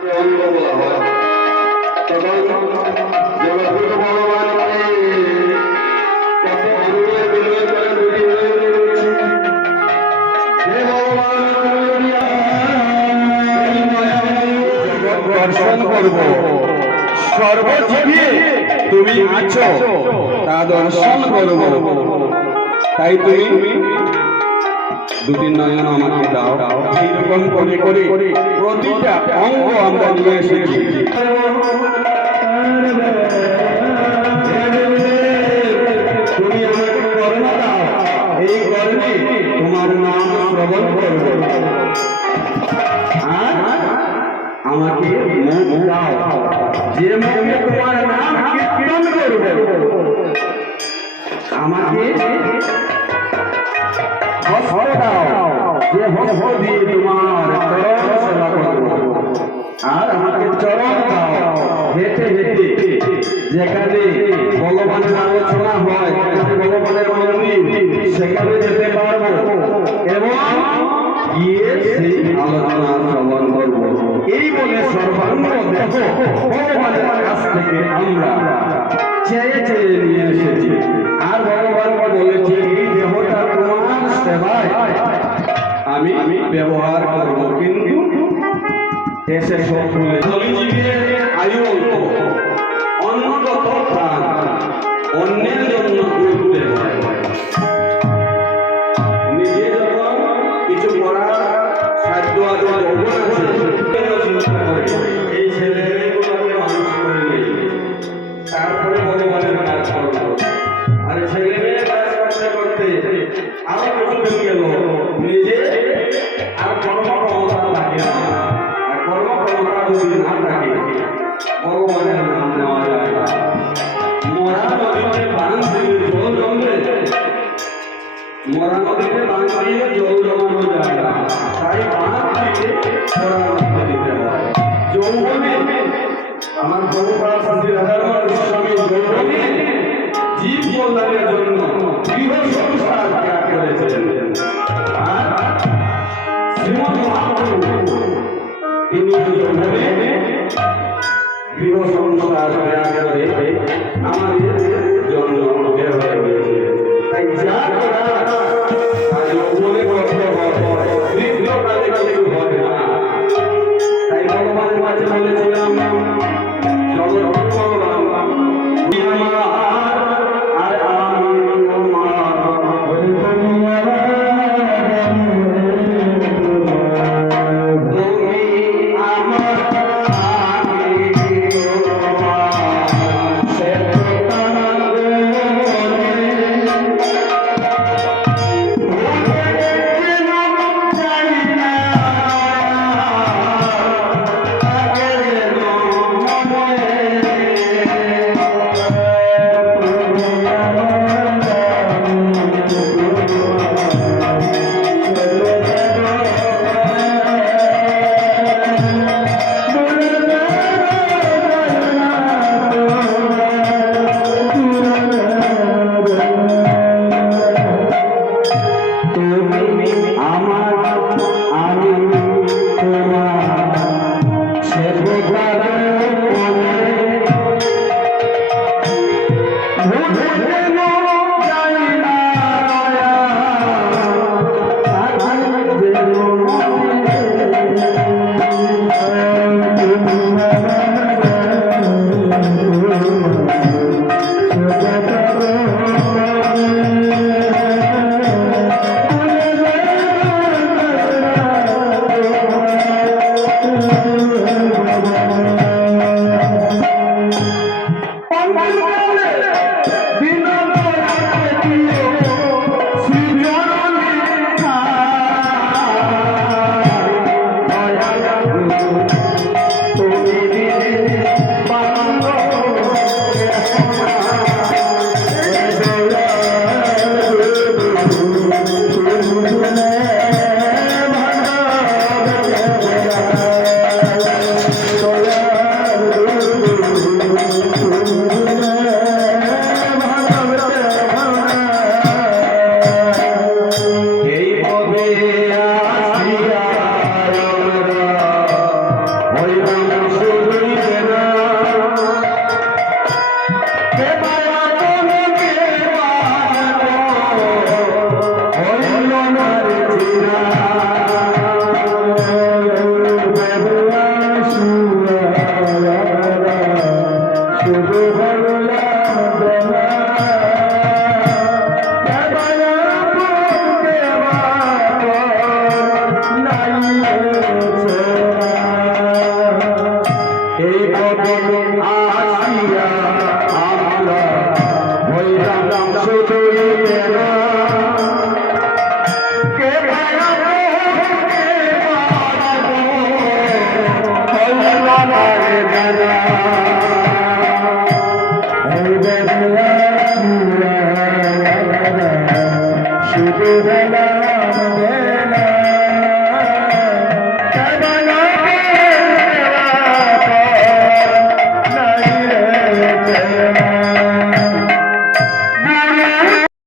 অঙ্গ বলা হয়। তখন জগৎগুরু ভগবানকে কত অঙ্গের বিনয় করে দুটি হয়ে রয়েছে। হে ভগবান, জগৎ দর্শন করব, সর্বজীবে তুমি আছো তা দর্শন করব। তাই তুমি দুটি নয়ন আমাকে দাও। এইরকম করে করে প্রতিটা অঙ্গ আমরা নিয়ে এসেছি। তুমি আমাকে করোনা দাও, এই কর্মে তোমার নাম শ্রবণ করব। আর আমাকে মুখ দাও, যে মুখে তোমার নাম কীর্তন করবে। আমাকে হস্ত দাও, যে হস্ত দিয়ে তোমার চরণ সেবা করব। আর আমাকে চরণ দাও, হেঁটে হেঁটে যেখানে ভগবানের আলোচনা হয়, ভগবানের মন্দির, সেখানে যেতে পারবো এবং গিয়ে সেই আলোচনা শ্রবণ করব। এই বলে সর্বাঙ্গ দেহ ভগবানের কাছ থেকে আমরা চেয়ে চেয়ে নিয়ে এসেছি। আর ভগবানকে বলেছি এই দেহটা তোমার সেবায় আমি ব্যবহার করব। কিন্তু এসে সব ভুলে জীবের আয়ু অন্যগত প্রাণ অন্যের জন্য করতে হয়। নিজে যখন কিছু করার সাধ্য আছে, এই ছেলে মেয়েগুলোকে মানুষ করে নেই, তারপরে ভগবানের কাজ করবো। আর ছেলে মেয়ে কাজ করতে করতে আরো কিছুদিন গেল, নিজে আর কর্মক্ষমতা থাকে না। আর কর্মক্ষমতা যদি না থাকে, ভগবানের নাম নেওয়া যায় না। মরা নদীতে বাঁধ দিয়ে জল জমবে, মরা নদীতে বাঁধ দিয়ে জল জমানো যায় না। তাই বাঁধ দিয়ে মরা নদীতে দিতে হয়। যৌবনে আমার প্রভুপাদ শ্রী রাধারমণ গোস্বামী যৌবনে জীব কল্যাণের জন্য গৃহ সংসার ত্যাগ করেছেন। আর শ্রীমৎ মহাপ্রভু তিনি যৌবনে গৃহ সংসার ত্যাগ করে আমাদের জন্য বের হয়ে গেছে। তাই যা করার তা যৌবনে করতে হয়, বৃদ্ধকালে কিছু হয় না। তাই ভগবানের কাছে বলেছিলাম, রে